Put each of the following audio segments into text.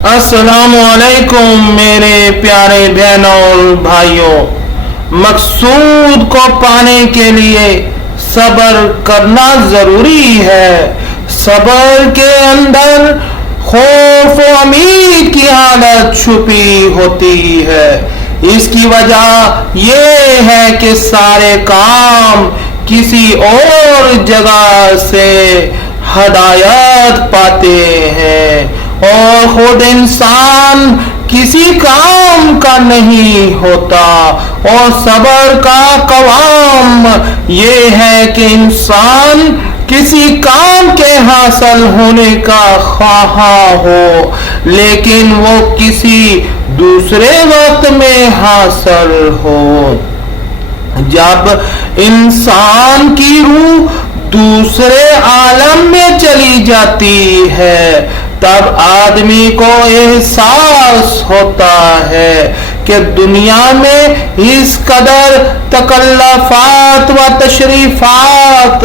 السلام علیکم میرے پیارے بہنوں اور بھائیوں، مقصود کو پانے کے لیے صبر کرنا ضروری ہے۔ صبر کے اندر خوف و امید کی حالت چھپی ہوتی ہے۔ اس کی وجہ یہ ہے کہ سارے کام کسی اور جگہ سے ہدایت پاتے ہیں اور خود انسان کسی کام کا نہیں ہوتا۔ اور صبر کا قوام یہ ہے کہ انسان کسی کام کے حاصل ہونے کا خواہاں ہو، لیکن وہ کسی دوسرے وقت میں حاصل ہو۔ جب انسان کی روح دوسرے عالم میں چلی جاتی ہے، تب آدمی کو احساس ہوتا ہے کہ دنیا میں اس قدر تکلفات و تشریفات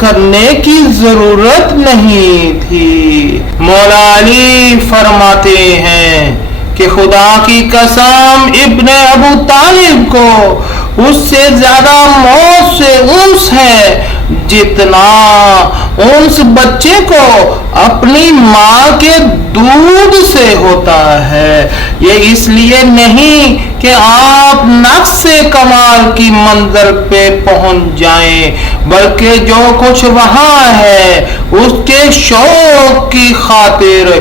کرنے کی ضرورت نہیں تھی۔ مولا علی فرماتے ہیں کہ خدا کی قسم ابن ابو طالب کو اس سے زیادہ موت سے انس ہے جتنا انس بچے کو اپنی ماں کے دودھ سے ہوتا ہے۔ یہ اس لیے نہیں کہ آپ نقص کمال کی منزل پہ پہنچ جائیں، بلکہ جو کچھ وہاں ہے اس کے شوق کی خاطر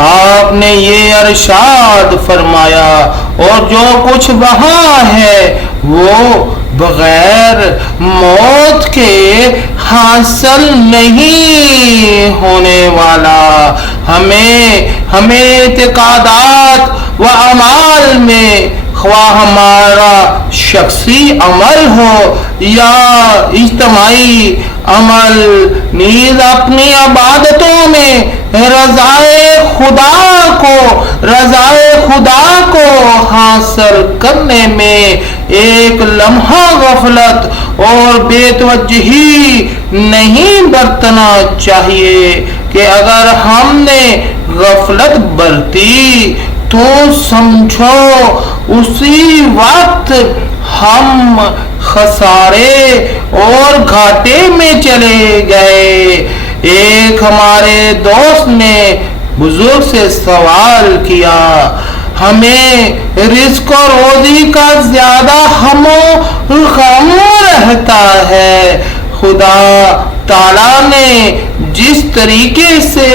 آپ نے یہ ارشاد فرمایا، اور جو کچھ وہاں ہے وہ بغیر موت کے حاصل نہیں ہونے والا۔ ہمیں اعتقادات و اعمال میں، خواہ ہمارا شخصی عمل ہو یا اجتماعی عمل، نیز اپنی عبادتوں میں رضائے خدا کو حاصل کرنے میں ایک لمحہ غفلت اور بے توجہی نہیں برتنا چاہیے کہ اگر ہم نے غفلت برتی تو سمجھو اسی وقت ہم خسارے اور گھاٹے میں چلے گئے۔ ایک ہمارے دوست نے بزرگ سے سوال کیا، ہمیں رزق و روزی کا زیادہ ہم و غم رہتا ہے۔ خدا تعالیٰ نے جس طریقے سے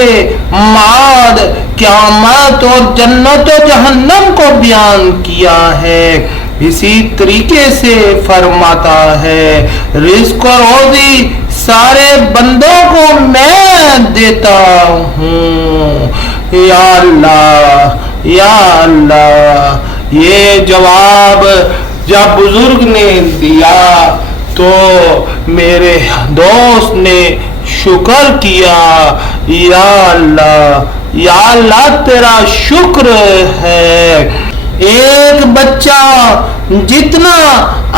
معاد، قیامت اور جنت و جہنم کو بیان کیا ہے، اسی طریقے سے فرماتا ہے رزق و روزی سارے بندوں کو میں دیتا ہوں۔ یا اللہ یا اللہ۔ یہ جواب جب بزرگ نے دیا تو میرے دوست نے شکر کیا، یا اللہ تیرا شکر ہے۔ ایک بچہ جتنا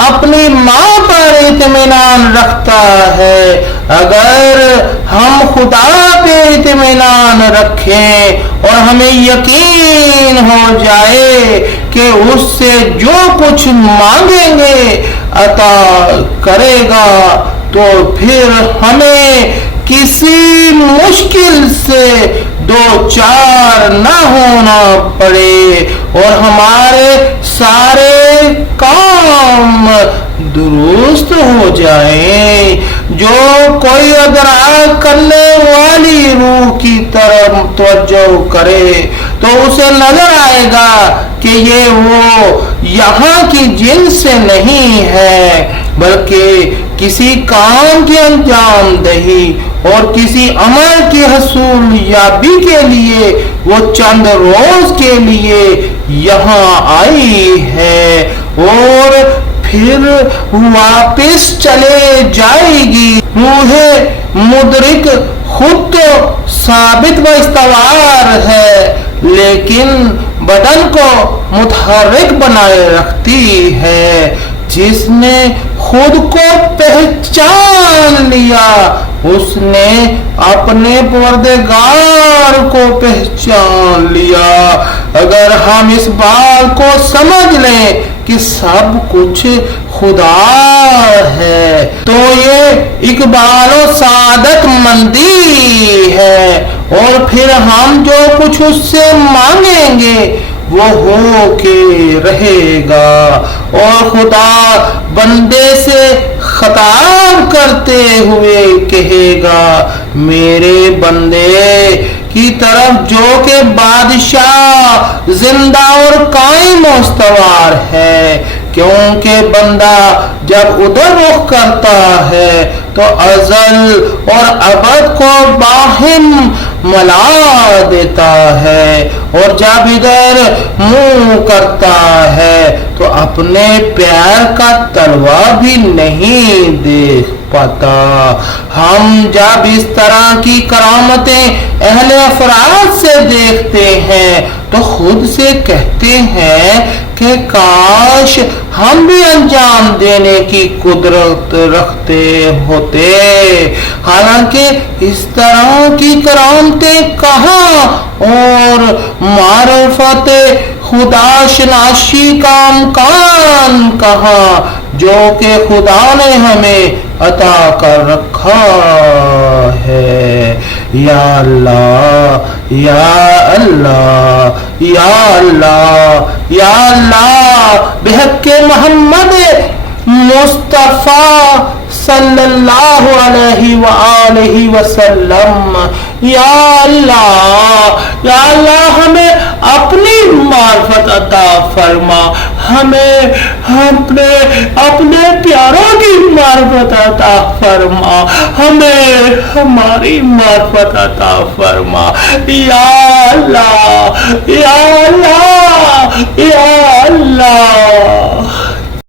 اپنی ماں پر اطمینان رکھتا ہے، اگر ہم خدا پہ اطمینان رکھیں اور ہمیں یقین ہو جائے کہ اس سے جو کچھ مانگیں گے عطا کرے گا، تو پھر ہمیں کسی مشکل سے دو چار نہ ہونا پڑے اور ہمارے سارے کام درست ہو جائیں۔ جو کوئی ادراک کرنے والی روح کی طرف توجہ کرے تو اسے نظر آئے گا کہ یہ وہ یہاں کی جنس سے نہیں ہے، بلکہ کسی کام کی انجام دہی اور کسی عمل کی حصول یابی کے لیے وہ چند روز کے لیے یہاں آئی ہے اور پھر واپس چلے جائے گی۔ روح مدرک خود تو ثابت و استوار ہے، لیکن بدن کو متحرک بنائے رکھتی ہے۔ جس نے خود کو پہچان لیا اس نے اپنے پروردگار کو پہچان لیا۔ اگر ہم اس بات کو سمجھ لیں کہ سب کچھ خدا ہے تو یہ اقبال و سعادت مندی ہے، اور پھر ہم جو کچھ اس سے مانگیں گے وہ ہو کے رہے گا، اور خدا بندے سے خطاب کرتے ہوئے کہے گا، میرے بندے کی طرف جو کہ بادشاہ زندہ اور قائم و استوار ہے، کیونکہ بندہ جب ادھر رخ کرتا ہے تو ازل اور ابد کو باہم ملا دیتا ہے، اور جب ادھر منہ کرتا ہے تو اپنے پیر کا تلوا بھی نہیں دیکھ پاتا۔ ہم جب اس طرح کی کرامتیں اہل افراد سے دیکھتے ہیں تو خود سے کہتے ہیں کہ کاش ہم بھی انجام دینے کی قدرت رکھتے ہوتے، حالانکہ اس طرح کی کرامتیں کہاں اور معرفت خدا شناسی کا امکان کہاں جو کہ خدا نے ہمیں عطا کر رکھا ہے۔ یا اللہ یا اللہ یا اللہ یا اللہ، بحق محمد مصطفیٰ صلی اللہ علیہ وآلہ وسلم۔ یا اللہ ہمیں اپنی معرفت عطا فرما، ہمیں اپنے پیاروں کی معرفت عطا فرما، ہمیں ہماری معرفت عطا فرما۔ یا اللہ